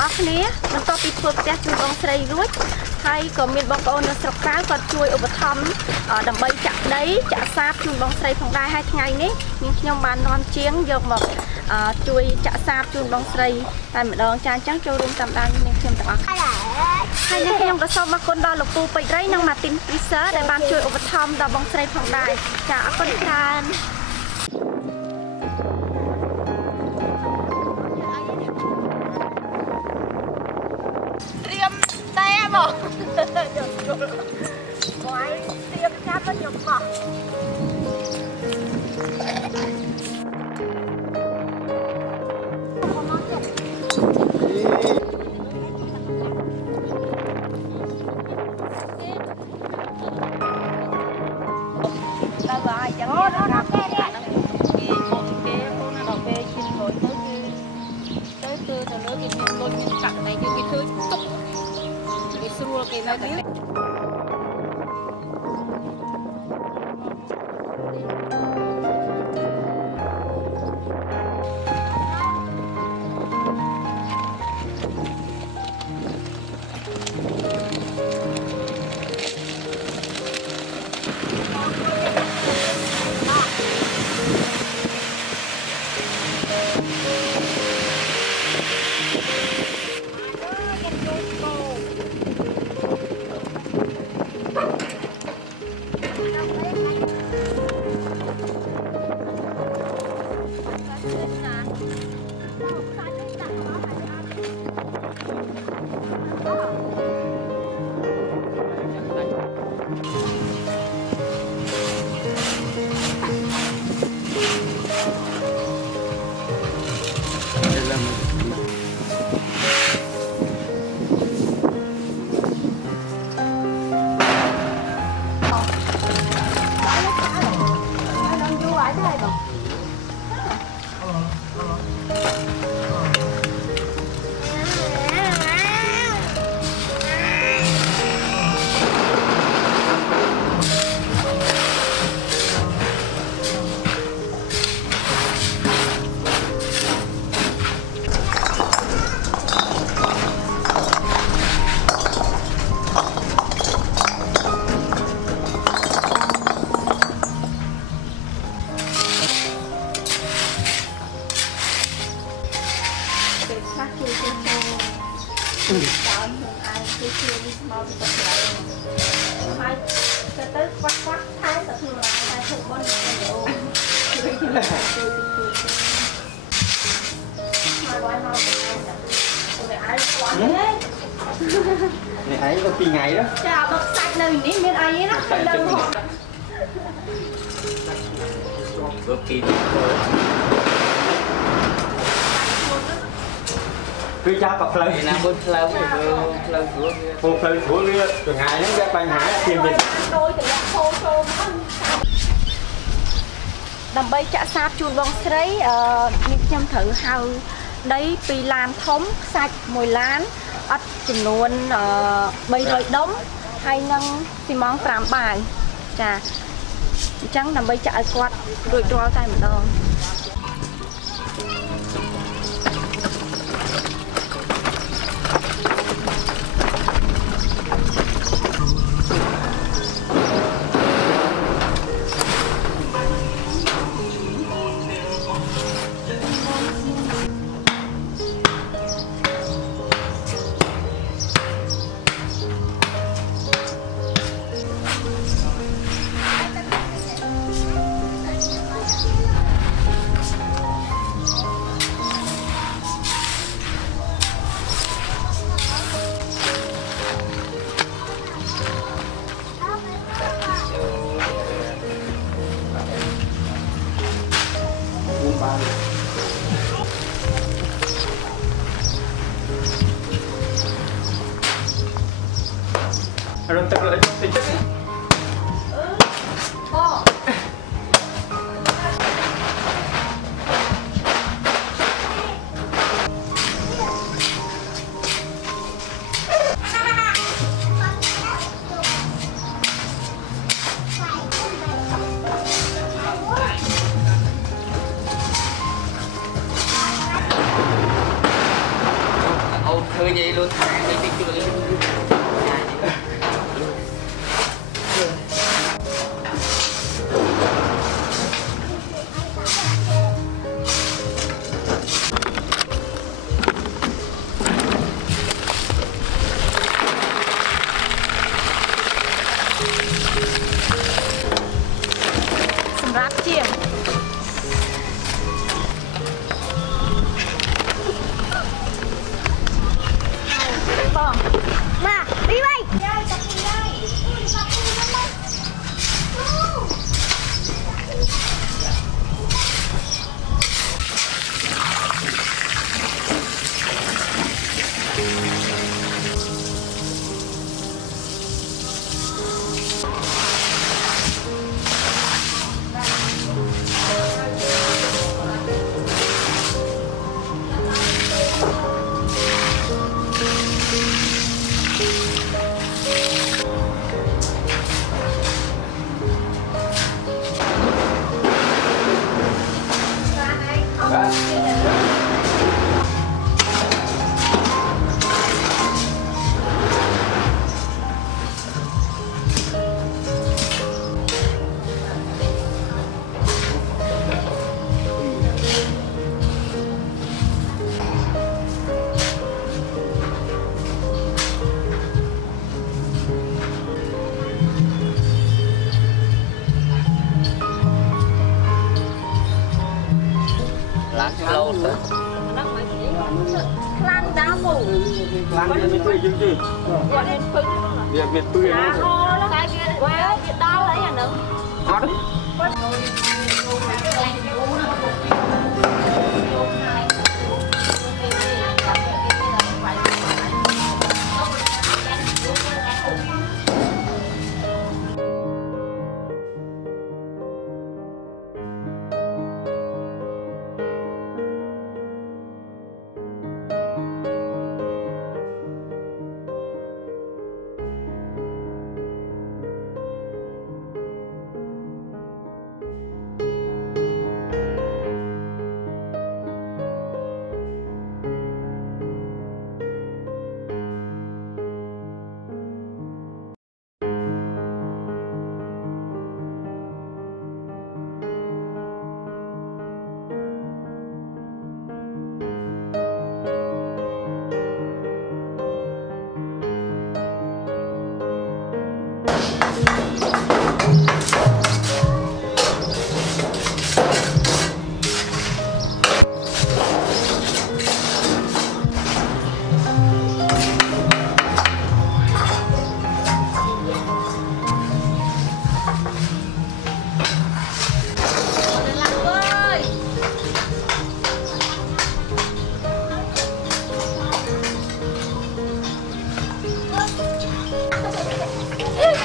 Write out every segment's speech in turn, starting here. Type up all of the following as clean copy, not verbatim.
ốc ní nó to bị phượt ra chui bông sấy ruột hay có miền bông ôn nó sọc cá còn chui ở bậc thầm đầm bay chặt đấy chặt sáp chui bông sấy phòng đai 2 ngày ní nhưng nhom bàn non chiếng dọc một chui chặt sáp chui bông sấy tại một đòn trang trắng chui rung tầm đai nên thêm tặng hay nên nhom có sau mà con đo lục pu bậy đấy nhưng mà tin pizza để bàn chui ở bậc thầm đầm bông sấy phòng đai chả con tràn quái tiêm chát nó nhiều mỏng đâu rồi chẳng nó nó kê đi tới từ lưới cái đôi miếng cặn này như cái thứ túc cái xua cái này đấy này ấy có kỳ ngày đó. Chào bác sạch này mình biết ai đó hay đâu họ. Có kỳ. Cứ cho cặp lâu thì nào bớt lâu xuống đi từ ngày đến cái hái tìm mình. Đầm bay chả sáp chun bông sấy mình nhâm thử hào đấy vì làm thống sạch mùi lán ắt chừng luôn bay rồi đóng hay nâng xi măng làm bài chà trắng đầm bay chả quạt rồi cho tay một đòn Rồi tự lợi trong tính chất ấy. Ok. សម្រាប់ជាងបងមកពីវិញយាយចាប់ពីយាយចាប់ពីហ្នឹងViệt tươi nó cái kia quá cái đó lấy à nữa hot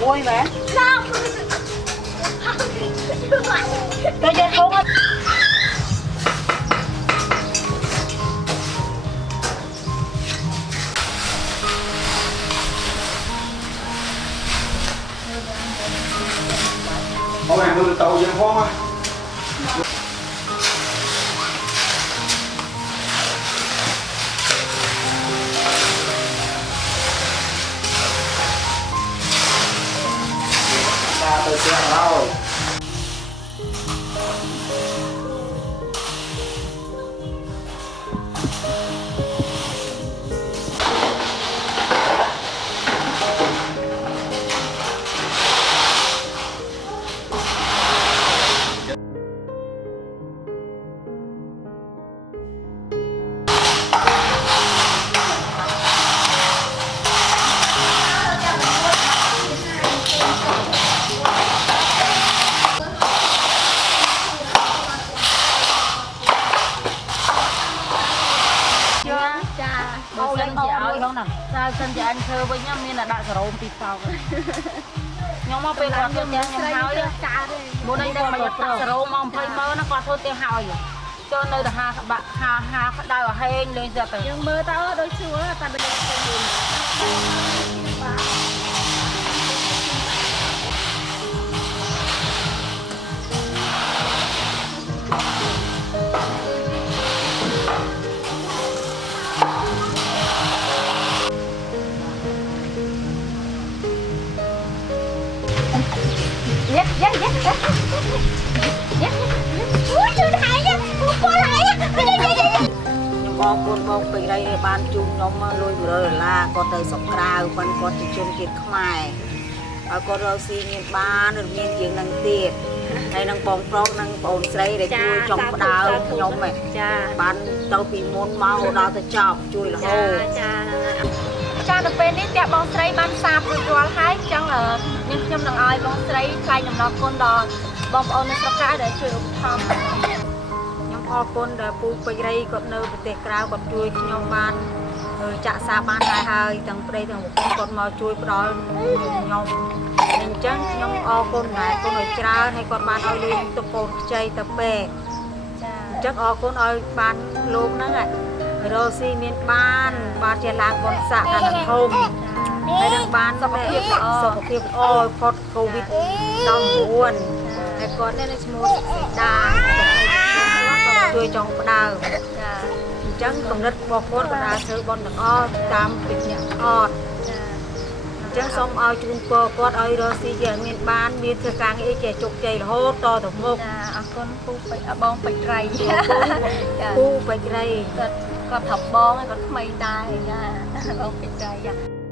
Ôi mẹ sao tôi chơi không á hôm nay mưa tàu dân phong á tôi sẽ rồi sao xin cho anh thơ với nhau nên là đã rồi thì sao nhóm mà về làm cho nhóm háo đi bữa nay đang mày đặt rồi mong thấy mơ nó còn thôi tiêu hao gì cho nên là ha đào ở hay lên giờ từ nhưng mơ tao đôi chúa ta bên đây con bị đây ban chung nhóm lôi rồi là con tới sọc rau con chỉ chung kiệt mai ឲ្យគាត់រកស៊ីមានបានឬមានជាងនឹងទៀតហើយនឹងបងប្រុសនឹងបងស្រីដែលជួយចុងផ្ដើមខ្ញុំចាបានទៅពីមុនមកដល់ទៅចប់ជួយរហូតចាដល់ពេលនេះតាបងស្រីបានសាបរួចរាល់ហើយអញ្ចឹងខ្ញុំនឹងឲ្យបងស្រីថ្លែងអំណរគុណដល់បងប្អូននៅស្រុកក្រៅដែលជួយឧបត្ថម្ភខ្ញុំអរគុណដែលពូពេជ្ររីគាត់នៅប្រទេសក្រៅគាត់ជួយខ្ញុំបានចាក់សាបានហើយទាំងប្តីទាំងប្រពន្ធគាត់មកជួយផ្ដល់ខ្ញុំអញ្ចឹងខ្ញុំអរគុណដែរគុណឲ្យច្រើនហើយគាត់បានឲ្យលុយទៅកូនខ្ចីទៅពេកចាអញ្ចឹងអរគុណឲ្យបានលោកហ្នឹងរកស៊ីមានបានជាឡើងបុណ្យស័ក្តិដល់ធំហើយនឹងបានសុខភាពល្អផុតកូវីដ-19ហើយគាត់នេះឈ្មោះសេដាគាត់ជួយចុងផ្ដើមចាអញ្ចឹងកម្រិតរបស់គាត់បណ្ដាធ្វើបន់ទាំងអស់តាមវិញ្ញាណអត់អញ្ចឹងសូមឲ្យជូនពរគាត់ឲ្យរកស៊ីជាមានបានមានធ្វើការងារជាជោគជ័យរហូតតទៅមុខចាអរគុណពូពេជ្របងពេជ្ររីពូពេជ្ររីគាត់ប្រាប់បងគាត់ថ្មីដែរចាបងពេជ្ររី